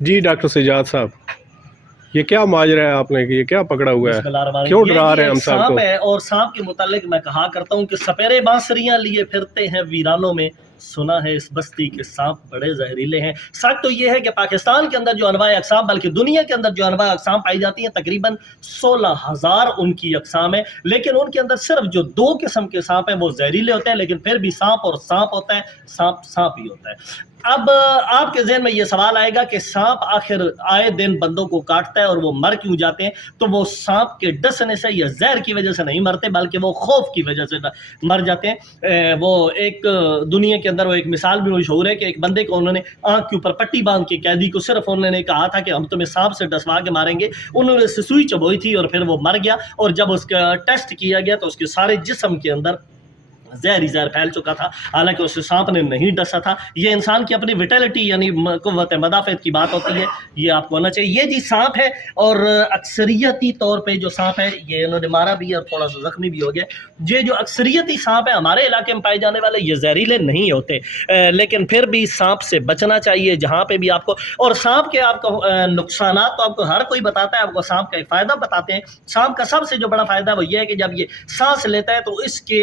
جی doctor Sajjad صاحب، یہ کیا ماجرا ہے آپ نے کہ یہ کیا پکڑا ہوا بسم اللہ ہے؟ الرحمن کیوں الرحیم۔ ڈرا رہے یہ ہیں ہم ایک سب کو؟ سانپ ہے، اور سانپ کے متعلق میں کہا کرتا ہوں کہ سپیرے بانسریاں لیے پھرتے ہیں ویرانوں میں، سنا ہے اس بستی کے سانپ بڑے زہریلے ہیں۔ سچ تو یہ ہے کہ پاکستان کے اندر جو انواع اقسام، بلکہ دنیا کے اندر جو انواع اقسام پائی جاتی ہیں تقریباً 16,000 ان کی اقسام ہیں، لیکن ان کے اندر صرف جو 2 قسم کے سانپ ہیں وہ زہریلے ہوتے ہیں، لیکن پھر بھی سانپ اور سانپ ہوتا ہے، سانپ سانپ ہی ہوتا ہے۔ اب آپ کے ذہن میں یہ سوال آئے گا کہ سانپ آخر آئے دن بندوں کو کاٹتا ہے اور وہ مر کیوں جاتے ہیں؟ تو وہ سانپ کے ڈسنے سے یا زہر کی وجہ سے نہیں مرتے، بلکہ وہ خوف کی وجہ سے مر جاتے ہیں۔ وہ ایک دنیا کے اندر وہ ایک مثال بھی مشہور ہے کہ ایک بندے کو انہوں نے آنکھ کے اوپر پٹی باندھ کے قیدی کو صرف انہوں نے کہا تھا کہ ہم تمہیں سانپ سے ڈسوا کے ماریں گے، انہوں نے سوئی چبوئی تھی اور پھر وہ مر گیا، اور جب اس کا ٹیسٹ کیا گیا تو اس کے سارے جسم کے اندر زہر ہی زہر پھیل چکا تھا، حالانکہ اسے سانپ نے نہیں ڈسا تھا۔ یہ انسان کی اپنی ویٹیلٹی یعنی قوت مدافعت کی بات ہوتی ہے، یہ آپ کو ہونا چاہیے۔ یہ جی سانپ ہے، اور اکثریتی طور پہ جو سانپ ہے یہ انہوں نے مارا بھی ہے اور تھوڑا سا زخمی بھی ہو گیا۔ یہ جو اکثریتی سانپ ہے ہمارے علاقے میں پائے جانے والے، یہ زہریلے نہیں ہوتے، لیکن پھر بھی سانپ سے بچنا چاہیے جہاں پہ بھی آپ کو۔ اور سانپ کے آپ کو نقصانات تو آپ کو ہر کوئی بتاتا ہے، آپ کو سانپ کا ایک فائدہ بتاتے ہیں۔ سانپ کا سب سے جو بڑا فائدہ وہ یہ ہے کہ جب یہ سانس لیتا ہے تو اس کے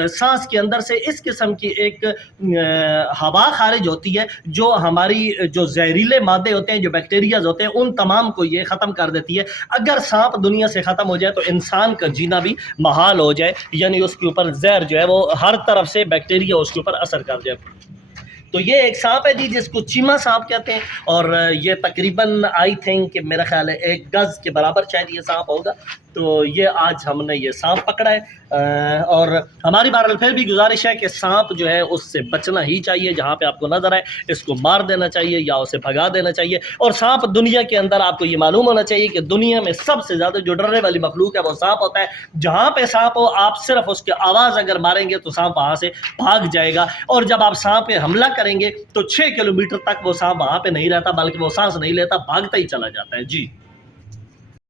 سانس کے اندر سے اس قسم کی ایک ہوا خارج ہوتی ہے جو ہماری جو زہریلے مادے ہوتے ہیں، جو بیکٹیریاز ہوتے ہیں، ان تمام کو یہ ختم کر دیتی ہے۔ اگر سانپ دنیا سے ختم ہو جائے تو انسان کا جینا بھی محال ہو جائے، یعنی اس کے اوپر زہر جو ہے وہ ہر طرف سے بیکٹیریا اس کے اوپر اثر کر جائے۔ تو یہ ایک سانپ ہے جی جس کو چیما سانپ کہتے ہیں، اور یہ تقریباً آئی تھنک کہ میرا خیال ہے 1 گز کے برابر شاید یہ سانپ ہوگا۔ تو یہ آج ہم نے یہ سانپ پکڑا ہے، اور ہماری بہرحال پھر بھی گزارش ہے کہ سانپ جو ہے اس سے بچنا ہی چاہیے، جہاں پہ آپ کو نظر آئے اس کو مار دینا چاہیے یا اسے بھگا دینا چاہیے۔ اور سانپ دنیا کے اندر آپ کو یہ معلوم ہونا چاہیے کہ دنیا میں سب سے زیادہ جو ڈرنے والی مخلوق ہے وہ سانپ ہوتا ہے۔ جہاں پہ سانپ ہو آپ صرف اس کی آواز اگر ماریں گے تو سانپ وہاں سے بھاگ جائے گا، اور جب آپ سانپ پہ حملہ کریں گے تو 6 کلومیٹر تک وہ سانپ وہاں پہ نہیں رہتا، بلکہ وہ سانس نہیں لیتا، بھاگتا ہی چلا جاتا ہے۔ جی